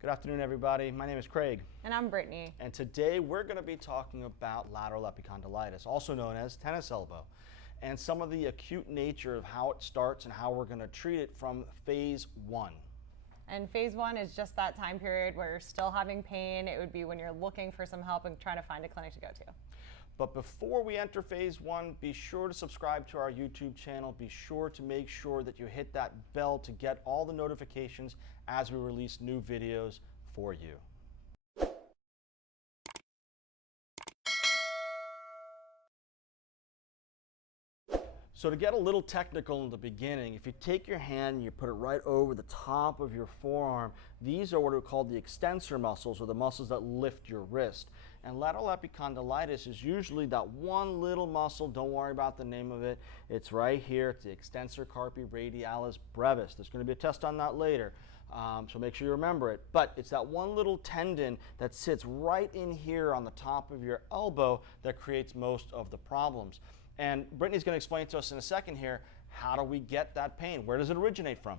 Good afternoon, everybody. My name is Craig. And I'm Brittany. And today we're going to be talking about lateral epicondylitis, also known as tennis elbow, and some of the acute nature of how it starts and how we're going to treat it from phase one. And phase one is just that time period where you're still having pain. It would be when you're looking for some help and trying to find a clinic to go to. But before we enter phase one, be sure to subscribe to our YouTube channel. Be sure to make sure that you hit that bell to get all the notifications as we release new videos for you. So to get a little technical in the beginning, if you take your hand and you put it right over the top of your forearm, these are what are called the extensor muscles, or the muscles that lift your wrist. And lateral epicondylitis is usually that one little muscle. Don't worry about the name of it. It's right here. It's the extensor carpi radialis brevis. There's going to be a test on that later, so make sure you remember it. But it's that one little tendon that sits right in here on the top of your elbow that creates most of the problems. And Brittany's going to explain to us in a second here, how do we get that pain? Where does it originate from?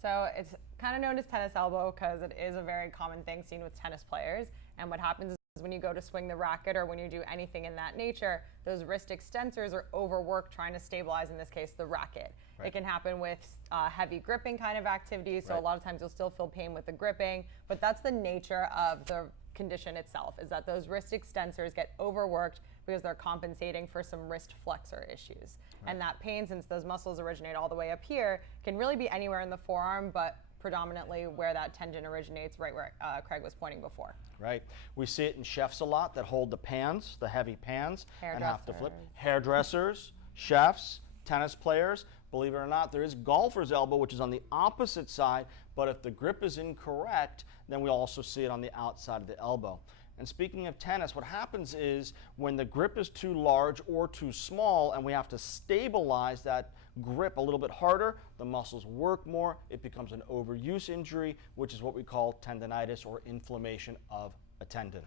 So it's kind of known as tennis elbow because it is a very common thing seen with tennis players. And what happens is when you go to swing the racket or when you do anything in that nature, those wrist extensors are overworked trying to stabilize, in this case, the racket. Right. It can happen with heavy gripping kind of activities. So right. A lot of times you'll still feel pain with the gripping, but that's the nature of the condition itself, is that those wrist extensors get overworked because they're compensating for some wrist flexor issues. Right. And that pain, since those muscles originate all the way up here, can really be anywhere in the forearm, but predominantly where that tendon originates, right where Craig was pointing before. Right. We see it in chefs a lot that hold the pans, the heavy pans, and have to flip. Hairdressers, chefs, tennis players. Believe it or not, there is golfer's elbow, which is on the opposite side, but if the grip is incorrect, then we also see it on the outside of the elbow. And speaking of tennis, what happens is when the grip is too large or too small and we have to stabilize that grip a little bit harder, the muscles work more, it becomes an overuse injury, which is what we call tendonitis, or inflammation of a tendon.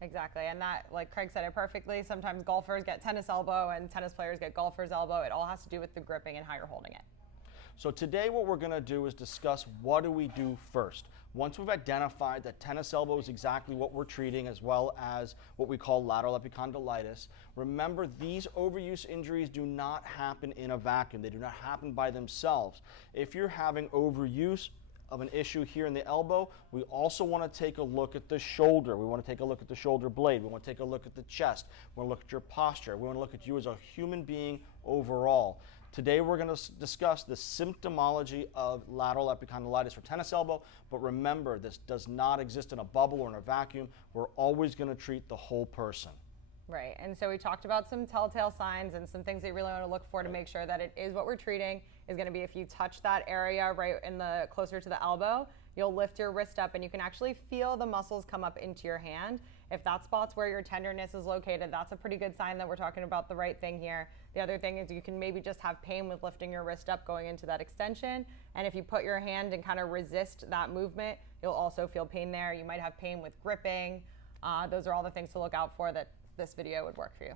Exactly, and that, like Craig said it perfectly, sometimes golfers get tennis elbow and tennis players get golfer's elbow. It all has to do with the gripping and how you're holding it. So today what we're going to do is discuss what do we do first. Once we've identified that tennis elbow is exactly what we're treating, as well as what we call lateral epicondylitis, remember these overuse injuries do not happen in a vacuum. They do not happen by themselves. If you're having overuse of an issue here in the elbow, we also want to take a look at the shoulder. We want to take a look at the shoulder blade. We want to take a look at the chest. We want to look at your posture. We want to look at you as a human being overall. Today we're going to discuss the symptomology of lateral epicondylitis for tennis elbow, but remember, this does not exist in a bubble or in a vacuum. We're always going to treat the whole person. Right, and so we talked about some telltale signs and some things that you really want to look for to make sure that it is what we're treating. Is going to be if you touch that area right in the closer to the elbow, you'll lift your wrist up and you can actually feel the muscles come up into your hand. If that spot's where your tenderness is located, that's a pretty good sign that we're talking about the right thing here. The other thing is you can maybe just have pain with lifting your wrist up going into that extension. And if you put your hand and kind of resist that movement, you'll also feel pain there. You might have pain with gripping. Those are all the things to look out for that this video would work for you.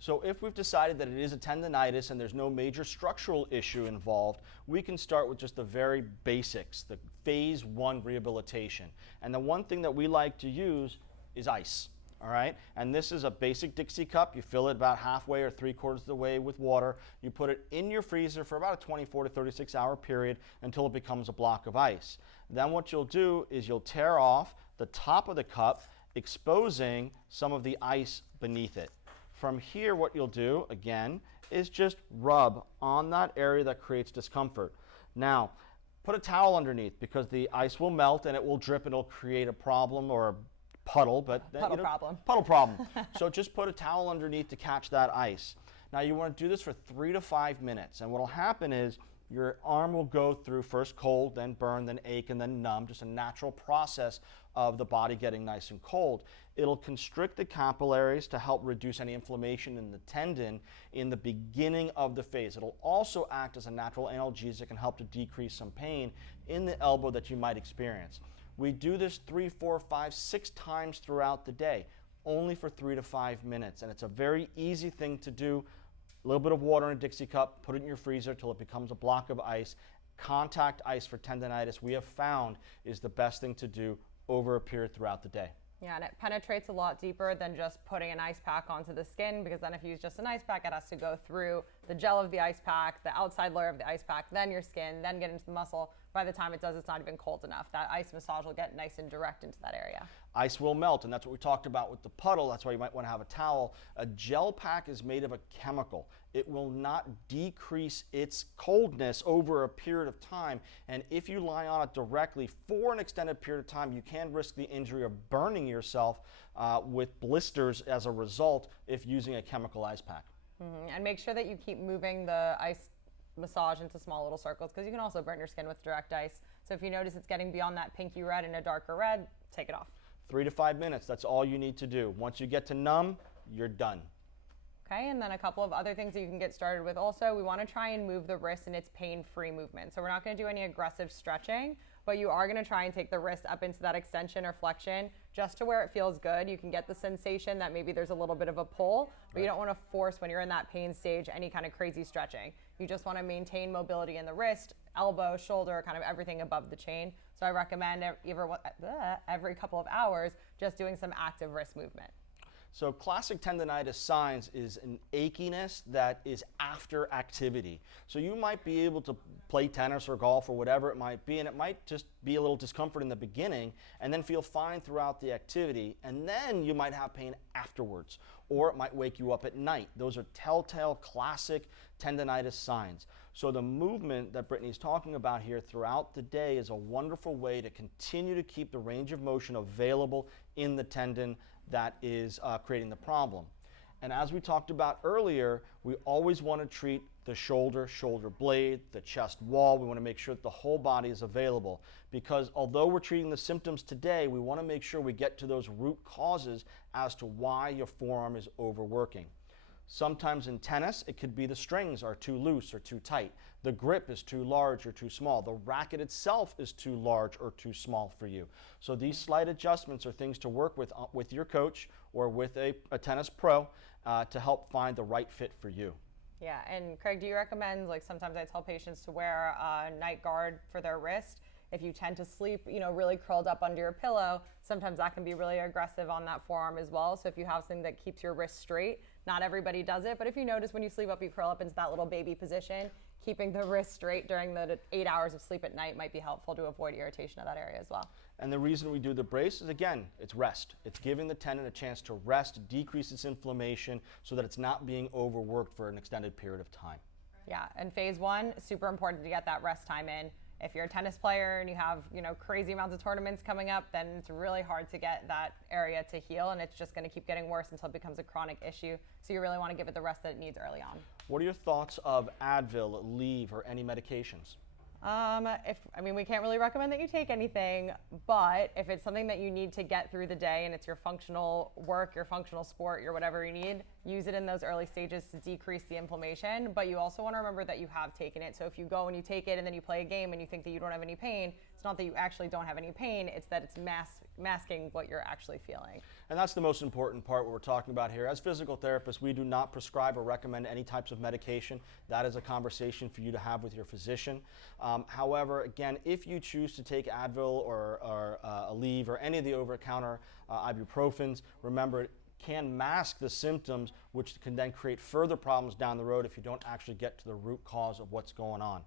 So if we've decided that it is a tendonitis and there's no major structural issue involved, we can start with just the very basics, the phase one rehabilitation. And the one thing that we like to use is ice, all right? And this is a basic Dixie cup. You fill it about halfway or 3/4 of the way with water. You put it in your freezer for about a 24 to 36 hour period until it becomes a block of ice. Then what you'll do is you'll tear off the top of the cup, exposing some of the ice beneath it. From here, what you'll do, again, is just rub on that area that creates discomfort. Now, put a towel underneath because the ice will melt and it will drip and it'll create a problem, or a puddle. Puddle problem. So just put a towel underneath to catch that ice. Now, you want to do this for 3 to 5 minutes. And what will happen is your arm will go through first cold, then burn, then ache, and then numb, just a natural process of the body getting nice and cold. It'll constrict the capillaries to help reduce any inflammation in the tendon in the beginning of the phase. It'll also act as a natural analgesic and help to decrease some pain in the elbow that you might experience. We do this 3, 4, 5, 6 times throughout the day, only for 3 to 5 minutes. And it's a very easy thing to do. A little bit of water in a Dixie cup, put it in your freezer till it becomes a block of ice, contact ice for tendonitis we have found is the best thing to do over a period throughout the day. Yeah, and it penetrates a lot deeper than just putting an ice pack onto the skin, because then if you use just an ice pack, it has to go through the gel of the ice pack, the outside layer of the ice pack, then your skin, then get into the muscle. By the time it does, it's not even cold enough. That ice massage will get nice and direct into that area. Ice will melt, and that's what we talked about with the puddle. That's why you might want to have a towel. A gel pack is made of a chemical. It will not decrease its coldness over a period of time, and if you lie on it directly for an extended period of time, you can risk the injury of burning yourself with blisters as a result if using a chemical ice pack. And make sure that you keep moving the ice massage into small little circles, because you can also burn your skin with direct ice. So if you notice it's getting beyond that pinky red and a darker red, take it off. 3 to 5 minutes, that's all you need to do. Once you get to numb, you're done. Okay, and then a couple of other things that you can get started with also. We want to try and move the wrist in its pain-free movement. So we're not going to do any aggressive stretching, but you are going to try and take the wrist up into that extension or flexion just to where it feels good. You can get the sensation that maybe there's a little bit of a pull, but you don't want to force, when you're in that pain stage, any kind of crazy stretching. You just want to maintain mobility in the wrist, elbow, shoulder, kind of everything above the chain. So I recommend every couple of hours just doing some active wrist movement. So classic tendonitis signs is an achiness that is after activity. So you might be able to play tennis or golf or whatever it might be, and it might just be a little discomfort in the beginning and then feel fine throughout the activity, and then you might have pain afterwards, or it might wake you up at night. Those are telltale classic tendonitis signs. So the movement that Brittany's talking about here throughout the day is a wonderful way to continue to keep the range of motion available in the tendon that is creating the problem. And as we talked about earlier, we always want to treat the shoulder blade, the chest wall. We want to make sure that the whole body is available, because although we're treating the symptoms today, we want to make sure we get to those root causes as to why your forearm is overworking. Sometimes in tennis, it could be the strings are too loose or too tight. The grip is too large or too small. The racket itself is too large or too small for you. So these slight adjustments are things to work with your coach or with a tennis pro to help find the right fit for you. Yeah, and Craig, do you recommend, like sometimes I tell patients to wear a night guard for their wrist? If you tend to sleep, really curled up under your pillow, sometimes that can be really aggressive on that forearm as well. So if you have something that keeps your wrist straight, not everybody does it, but if you notice when you sleep up, you curl up into that little baby position, keeping the wrist straight during the 8 hours of sleep at night might be helpful to avoid irritation of that area as well. And the reason we do the brace is, again, it's rest. It's giving the tendon a chance to rest, decrease its inflammation so that it's not being overworked for an extended period of time. Yeah, and phase one, super important to get that rest time in. If you're a tennis player and you have, crazy amounts of tournaments coming up, then it's really hard to get that area to heal, and it's just going to keep getting worse until it becomes a chronic issue. So you really want to give it the rest that it needs early on. What are your thoughts of Advil, Aleve, or any medications? We can't really recommend that you take anything, but if it's something that you need to get through the day and it's your functional work, your functional sport, your whatever you need, use it in those early stages to decrease the inflammation. But you also want to remember that you have taken it. So if you go and you take it and then you play a game and you think that you don't have any pain, it's not that you actually don't have any pain, it's that it's masking what you're actually feeling. And that's the most important part, what we're talking about here. As physical therapists, we do not prescribe or recommend any types of medication. That is a conversation for you to have with your physician. However, again, if you choose to take Advil or Aleve or any of the over-the-counter ibuprofens, remember it can mask the symptoms, which can then create further problems down the road if you don't actually get to the root cause of what's going on.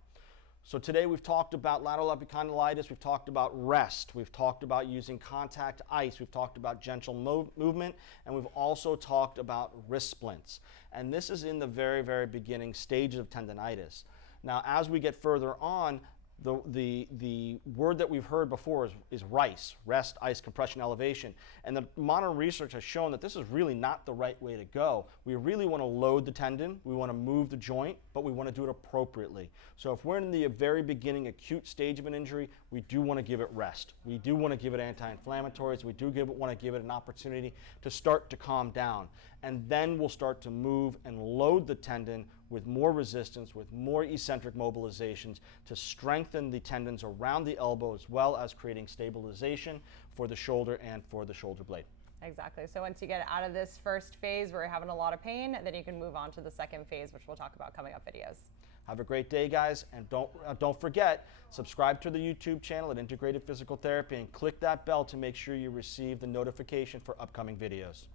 So today we've talked about lateral epicondylitis, we've talked about rest, we've talked about using contact ice, we've talked about gentle movement, and we've also talked about wrist splints. And this is in the very, very beginning stages of tendonitis. Now, as we get further on, the word that we've heard before is RICE, rest, ice, compression, elevation. And the modern research has shown that this is really not the right way to go. We really want to load the tendon, we want to move the joint, but we want to do it appropriately. So if we're in the very beginning, acute stage of an injury, we do want to give it rest. We do want to give it anti-inflammatories. We do want to give it an opportunity to start to calm down. And then we'll start to move and load the tendon with more resistance, with more eccentric mobilizations to strengthen the tendons around the elbow, as well as creating stabilization for the shoulder and for the shoulder blade. Exactly. So once you get out of this first phase where you're having a lot of pain, then you can move on to the second phase, which we'll talk about coming up videos. Have a great day, guys, and don't forget, subscribe to the YouTube channel at Integrated Physical Therapy and click that bell to make sure you receive the notification for upcoming videos.